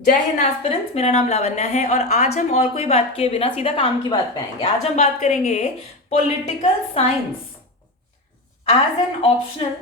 जय हिंद एस्पिरेंट्स, मेरा नाम लावण्या है और आज हम और कोई बात किए बिना सीधा काम की बात पे आएंगे। आज हम बात करेंगे political science as an optional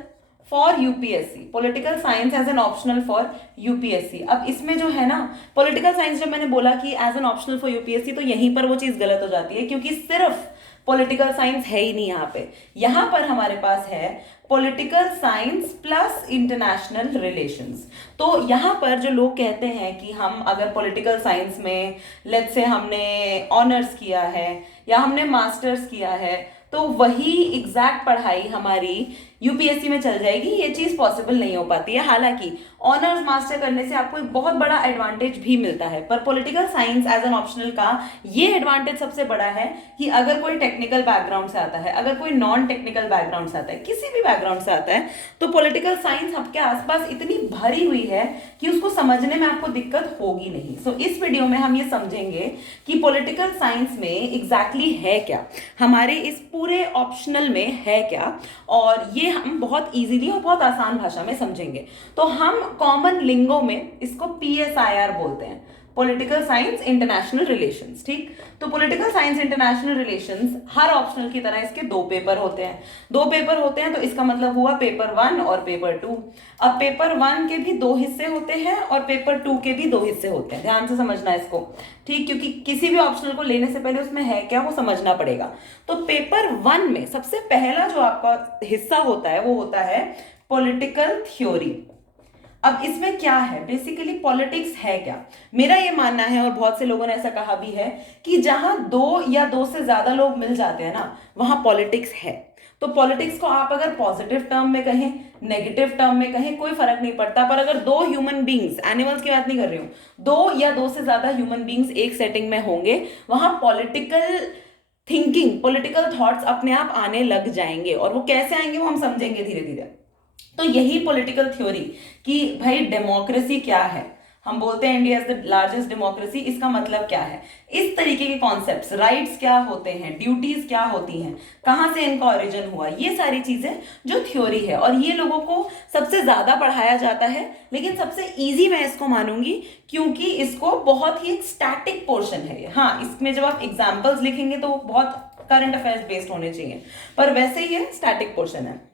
for UPSC. Political science as an optional for UPSC. अब इसमें जो है ना, पॉलिटिकल साइंस जब मैंने बोला कि as an optional for UPSC, तो यहीं पर वो चीज गलत हो जाती है क्योंकि सिर्फ पॉलिटिकल साइंस है ही नहीं यहाँ पे। यहाँ पर हमारे पास है political science plus international relations. तो यहाँ पर जो लोग कहते हैं कि हम अगर पॉलिटिकल साइंस में लेट्स से हमने ऑनर्स किया है या हमने मास्टर्स किया है तो वही एग्जैक्ट पढ़ाई हमारी यूपीएससी में चल जाएगी, ये चीज पॉसिबल नहीं हो पाती है। हालांकि ऑनर्स मास्टर करने से आपको एक बहुत बड़ा एडवांटेज भी मिलता है, पर political science as an optional का ये एडवांटेज सबसे बड़ा है कि अगर कोई टेक्निकल बैकग्राउंड से आता है, अगर कोई नॉन टेक्निकल बैकग्राउंड से आता है, किसी भी बैकग्राउंड से आता है, तो पॉलिटिकल साइंस आपके आसपास इतनी भरी हुई है कि उसको समझने में आपको दिक्कत होगी नहीं। सो इस वीडियो में हम ये समझेंगे कि पॉलिटिकल साइंस में एग्जैक्टली है क्या, हमारे इस पूरे ऑप्शनल में है क्या, और ये हम बहुत इजीली और बहुत आसान भाषा में समझेंगे। तो हम कॉमन लिंगो में इसको पीएसआईआर बोलते हैं, पॉलिटिकल साइंस इंटरनेशनल रिलेशंस। ठीक, तो पॉलिटिकल साइंस इंटरनेशनल रिलेशंस हर ऑप्शनल की तरह इसके दो पेपर होते हैं। दो पेपर होते हैं तो इसका मतलब हुआ पेपर 1 और पेपर 2। अब पेपर 1 के भी दो हिस्से होते हैं और पेपर 2 के भी दो हिस्से होते हैं, ध्यान से समझना इसको। ठीक, क्योंकि किसी भी ऑप्शनल को लेने से पहले उसमें है क्या वो समझना पड़ेगा। तो पेपर 1 में सबसे पहला जो आपका हिस्सा होता है वो होता है पॉलिटिकल थ्योरी। अब इसमें क्या है, बेसिकली पॉलिटिक्स है क्या। मेरा ये मानना है और बहुत से लोगों ने ऐसा कहा भी है कि जहां दो या दो से ज्यादा लोग मिल जाते हैं ना, वहां पॉलिटिक्स है। तो पॉलिटिक्स को आप अगर पॉजिटिव टर्म में कहें, नेगेटिव टर्म में कहें, कोई फर्क नहीं पड़ता, पर अगर दो ह्यूमन बींग्स, एनिमल्स की बात नहीं कर रही हूं, दो या दो से ज्यादा ह्यूमन बींग्स एक सेटिंग में होंगे, वहां पॉलिटिकल थिंकिंग, पॉलिटिकल थॉट्स अपने आप आने लग जाएंगे। और वो कैसे आएंगे वो हम समझेंगे धीरे धीरे। तो यही पॉलिटिकल थ्योरी कि भाई डेमोक्रेसी क्या है, हम बोलते हैं India is the largest democracy, इसका मतलब क्या है, इस तरीके के कॉन्सेप्ट्स, राइट्स क्या होते हैं, ड्यूटीज क्या होती हैं, कहां से इनका ओरिजिन हुआ, ये सारी चीजें जो थ्योरी है। और ये लोगों को सबसे ज्यादा पढ़ाया जाता है, लेकिन सबसे इजी मैं इसको मानूंगी क्योंकि इसको बहुत ही स्टैटिक पोर्शन है। हाँ, इसमें जब आप एग्जाम्पल्स लिखेंगे तो बहुत करंट अफेयर्स बेस्ड होने चाहिए, पर वैसे ही ये स्टैटिक पोर्शन है।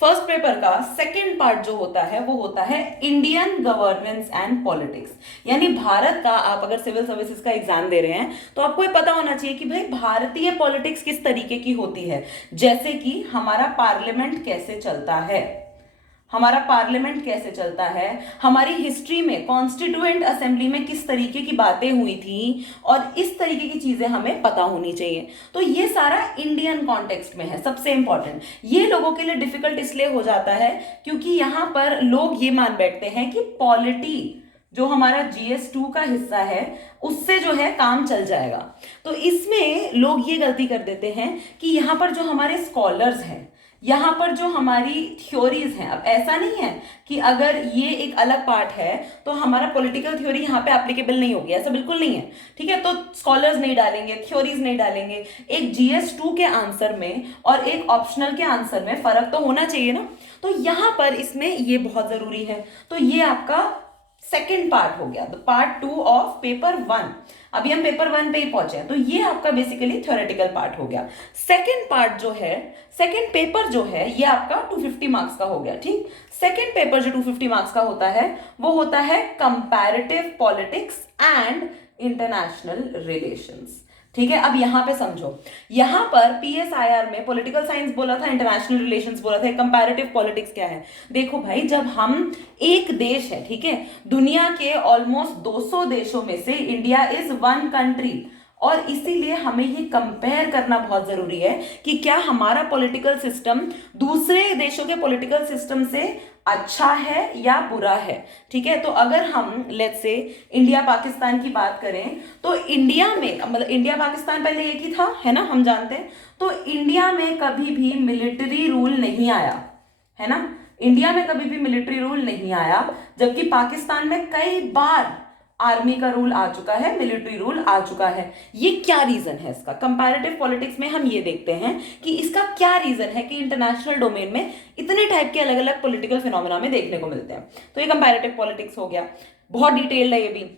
फर्स्ट पेपर का सेकंड पार्ट जो होता है वो होता है इंडियन गवर्नेंस एंड पॉलिटिक्स। यानी भारत का, आप अगर सिविल सर्विसेज का एग्जाम दे रहे हैं तो आपको ये पता होना चाहिए कि भाई भारतीय पॉलिटिक्स किस तरीके की होती है। जैसे कि हमारा पार्लियामेंट कैसे चलता है, हमारा पार्लियामेंट कैसे चलता है, हमारी हिस्ट्री में कॉन्स्टिट्यूएंट असेंबली में किस तरीके की बातें हुई थी, और इस तरीके की चीजें हमें पता होनी चाहिए। तो ये सारा इंडियन कॉन्टेक्स्ट में है। सबसे इंपॉर्टेंट, ये लोगों के लिए डिफिकल्ट इसलिए हो जाता है क्योंकि यहां पर लोग ये मान बैठते हैं कि पॉलिटी जो हमारा GS2 का हिस्सा है उससे जो है काम चल जाएगा। तो इसमें लोग ये गलती कर देते हैं कि यहां पर जो हमारे स्कॉलर्स हैं, यहाँ पर जो हमारी थ्योरीज हैं, अब ऐसा नहीं है कि अगर ये एक अलग पार्ट है तो हमारा पॉलिटिकल थ्योरी यहाँ पे एप्लीकेबल नहीं होगी, ऐसा बिल्कुल नहीं है। ठीक है, तो स्कॉलर्स नहीं डालेंगे, थ्योरीज नहीं डालेंगे। एक GS2 के आंसर में और एक ऑप्शनल के आंसर में फर्क तो होना चाहिए ना। तो यहाँ पर इसमें ये बहुत जरूरी है। तो ये आपका सेकेंड पार्ट हो गया, द पार्ट 2 ऑफ पेपर 1। अभी हम पेपर 1 पे ही पहुंचे हैं, तो ये आपका बेसिकली थ्योरेटिकल पार्ट हो गया। सेकेंड पार्ट जो है, सेकेंड पेपर जो है, ये आपका 250 मार्क्स का हो गया। ठीक, सेकेंड पेपर जो 250 मार्क्स का होता है वो होता है comparative politics and international relations. ठीक है, अब यहां पे समझो, यहां पर पीएसआईआर में पॉलिटिकल साइंस बोला था, इंटरनेशनल रिलेशंस बोला था, कंपैरेटिव पॉलिटिक्स क्या है। देखो भाई, जब हम एक देश है, ठीक है, दुनिया के ऑलमोस्ट 200 देशों में से इंडिया इज वन कंट्री, और इसीलिए हमें ये कंपेयर करना बहुत जरूरी है कि क्या हमारा पॉलिटिकल सिस्टम दूसरे देशों के पॉलिटिकल सिस्टम से अच्छा है या बुरा है। ठीक है, तो अगर हम लेट्स से इंडिया पाकिस्तान की बात करें तो इंडिया में, मतलब इंडिया पाकिस्तान पहले एक ही था, है ना, हम जानते हैं। तो इंडिया में कभी भी मिलिट्री रूल नहीं आया, है ना, इंडिया में कभी भी मिलिट्री रूल नहीं आया, जबकि पाकिस्तान में कई बार आर्मी का रूल आ चुका है, मिलिट्री रूल आ चुका है। ये क्या रीजन है इसका, कंपैरेटिव पॉलिटिक्स में हम ये देखते हैं कि इसका क्या रीजन है कि इंटरनेशनल डोमेन में इतने टाइप के अलग अलग पॉलिटिकल फिनोमेना में देखने को मिलते हैं। तो ये कंपैरेटिव पॉलिटिक्स हो गया। बहुत डिटेल्ड है ये भी।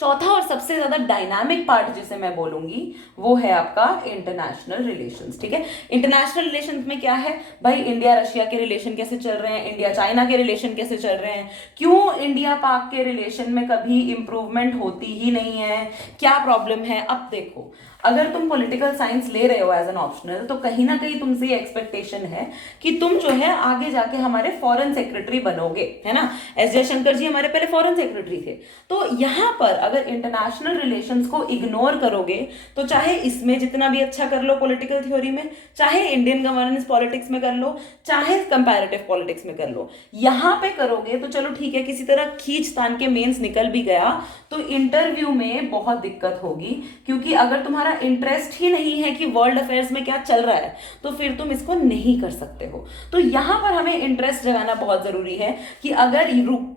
चौथा और सबसे ज्यादा डायनामिक पार्ट जिसे मैं बोलूंगी वो है आपका इंटरनेशनल रिलेशंस। ठीक है, इंटरनेशनल रिलेशंस में क्या है भाई, इंडिया रशिया के रिलेशन कैसे चल रहे हैं, इंडिया चाइना के रिलेशन कैसे चल रहे हैं, क्यों इंडिया पाक के रिलेशन में कभी इंप्रूवमेंट होती ही नहीं है, क्या प्रॉब्लम है। अब देखो, अगर तुम पॉलिटिकल साइंस ले रहे हो एज एन ऑप्शनल तो कहीं ना कहीं तुमसे ये एक्सपेक्टेशन है कि तुम जो है आगे जाके हमारे फॉरेन सेक्रेटरी बनोगे, है ना। एस जयशंकर जी हमारे पहले फॉरेन सेक्रेटरी थे। तो यहां पर अगर इंटरनेशनल रिलेशंस को इग्नोर करोगे तो चाहे इसमें जितना भी अच्छा कर लो पॉलिटिकल थ्योरी में, चाहे इंडियन गवर्नेंस पॉलिटिक्स में कर लो, चाहे कंपैरेटिव पॉलिटिक्स में कर लो, यहां पे करोगे तो चलो ठीक है, किसी तरह खींच तान के मेंस निकल भी गया तो इंटरव्यू में बहुत दिक्कत होगी, क्योंकि अगर तुम्हारा इंटरेस्ट ही नहीं है कि वर्ल्ड अफेयर्स में क्या चल रहा है तो फिर तुम इसको नहीं कर सकते हो। तो यहां पर हमें इंटरेस्ट जगाना बहुत जरूरी है कि अगर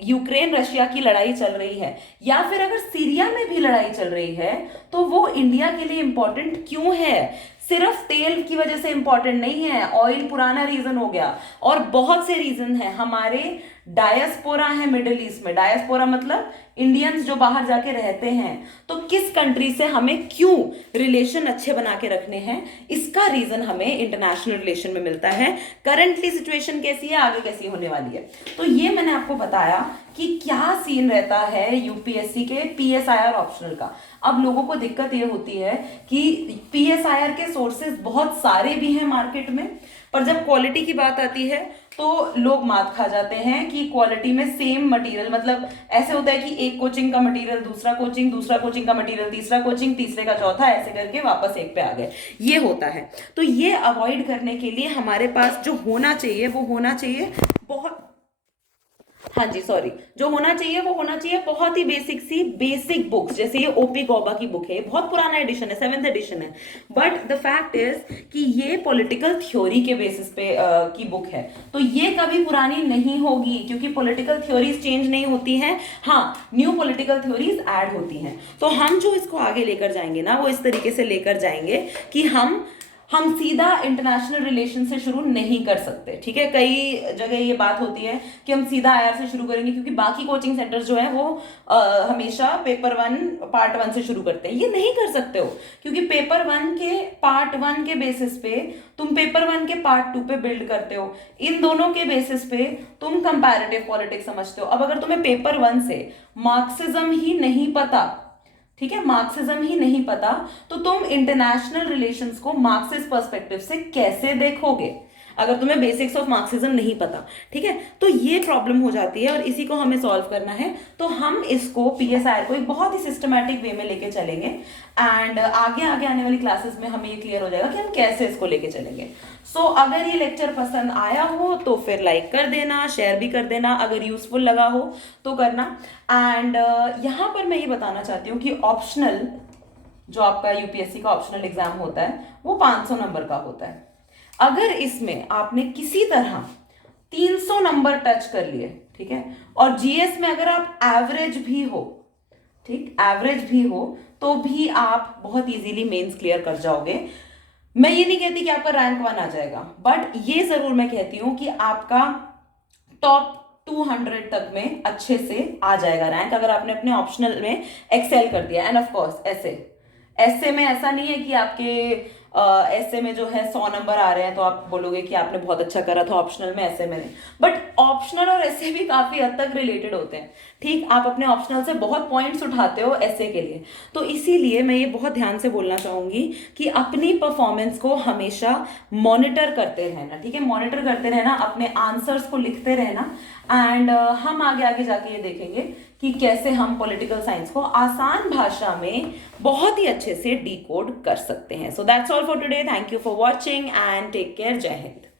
यूक्रेन रशिया की लड़ाई चल रही है या फिर अगर सीरिया में भी लड़ाई चल रही है तो वो इंडिया के लिए इंपॉर्टेंट क्यों है। सिर्फ तेल की वजह से इंपॉर्टेंट नहीं है, ऑयल पुराना रीजन हो गया और बहुत से रीजन है। हमारे डायस्पोरा है मिडिल ईस्ट में, डायस्पोरा मतलब इंडियंस जो बाहर जाके रहते हैं, तो किस कंट्री से हमें क्यों रिलेशन अच्छे बना के रखने हैं, इसका रीजन हमें इंटरनेशनल रिलेशन में मिलता है। करंटली सिचुएशन कैसी है, आगे कैसी होने वाली है, तो ये मैंने आपको बताया कि क्या सीन रहता है यूपीएससी के पीएसआईआर ऑप्शनल का। अब लोगों को दिक्कत ये होती है कि पीएसआईआर के सोर्सेज बहुत सारे भी हैं मार्केट में, पर जब क्वालिटी की बात आती है तो लोग मात खा जाते हैं कि क्वालिटी में सेम मटेरियल, मतलब ऐसे होता है कि एक कोचिंग का मटेरियल दूसरा कोचिंग का मटेरियल तीसरा कोचिंग, तीसरे का चौथा, ऐसे करके वापस एक पे आ गए, ये होता है। तो ये अवॉइड करने के लिए हमारे पास जो होना चाहिए वो होना चाहिए बहुत, हाँ जी सॉरी, जो होना चाहिए वो होना चाहिए बहुत ही बेसिक बुक्स। जैसे ये ओपी गौबा की बुक है, ये बहुत पुराना एडिशन है, 7th एडिशन है, बट द फैक्ट इज कि ये पॉलिटिकल थ्योरी के बेसिस पे की बुक है, तो ये कभी पुरानी नहीं होगी क्योंकि पॉलिटिकल थ्योरीज चेंज नहीं होती हैं, हाँ न्यू पॉलिटिकल थ्योरीज ऐड होती हैं। तो हम जो इसको आगे लेकर जाएंगे ना वो इस तरीके से लेकर जाएंगे कि हम सीधा इंटरनेशनल रिलेशन से शुरू नहीं कर सकते। ठीक है, कई जगह ये बात होती है कि हम सीधा आईआर से शुरू करेंगे क्योंकि बाकी कोचिंग सेंटर्स जो है वो हमेशा पेपर 1 पार्ट 1 से शुरू करते हैं। ये नहीं कर सकते हो क्योंकि पेपर 1 के पार्ट 1 के बेसिस पे तुम पेपर 1 के पार्ट 2 पे बिल्ड करते हो, इन दोनों के बेसिस पे तुम कंपैरेटिव पॉलिटिक्स समझते हो। अब अगर तुम्हें पेपर 1 से मार्क्सिज्म ही नहीं पता, ठीक है, मार्क्सिज्म ही नहीं पता, तो तुम इंटरनेशनल रिलेशंस को मार्क्सिस्ट पर्सपेक्टिव से कैसे देखोगे अगर तुम्हें बेसिक्स ऑफ मार्क्सिज्म नहीं पता। ठीक है, तो ये प्रॉब्लम हो जाती है और इसी को हमें सॉल्व करना है। तो हम इसको पीएसआईआर को एक बहुत ही सिस्टमैटिक वे में लेके चलेंगे एंड आगे आने वाली क्लासेस में हमें ये क्लियर हो जाएगा कि हम कैसे इसको लेके चलेंगे। सो अगर ये लेक्चर पसंद आया हो तो फिर लाइक कर देना, शेयर भी कर देना, अगर यूजफुल लगा हो तो करना। एंड यहाँ पर मैं ये बताना चाहती हूँ कि ऑप्शनल जो आपका यूपीएससी का ऑप्शनल एग्जाम होता है वो 500 नंबर का होता है। अगर इसमें आपने किसी तरह 300 नंबर टच कर लिए, ठीक है, और जीएस में अगर आप एवरेज भी हो, ठीक, एवरेज भी हो तो भी आप बहुत इजीली मेंस क्लियर कर जाओगे। मैं ये नहीं कहती कि आपका रैंक 1 आ जाएगा, बट ये जरूर मैं कहती हूं कि आपका टॉप 200 तक में अच्छे से आ जाएगा रैंक अगर आपने अपने ऑप्शनल में एक्सेल कर दिया। एंड ऑफ कोर्स ऐसे में ऐसा नहीं है कि आपके ऐसे में जो है 100 नंबर आ रहे हैं तो आप बोलोगे कि आपने बहुत अच्छा करा था ऑप्शनल में, ऐसे में नहीं। बट ऑप्शनल और ऐसे भी काफी हद तक रिलेटेड होते हैं। ठीक, आप अपने ऑप्शनल से बहुत पॉइंट्स उठाते हो ऐसे के लिए, तो इसीलिए मैं ये बहुत ध्यान से बोलना चाहूंगी कि अपनी परफॉर्मेंस को हमेशा मॉनिटर करते रहना। ठीक है, मॉनिटर करते रहना, अपने आंसर्स को लिखते रहना एंड हम आगे जाके ये देखेंगे कि कैसे हम पॉलिटिकल साइंस को आसान भाषा में बहुत ही अच्छे से डिकोड कर सकते हैं। So that's all for today. Thank you for watching and take care. जय हिंद।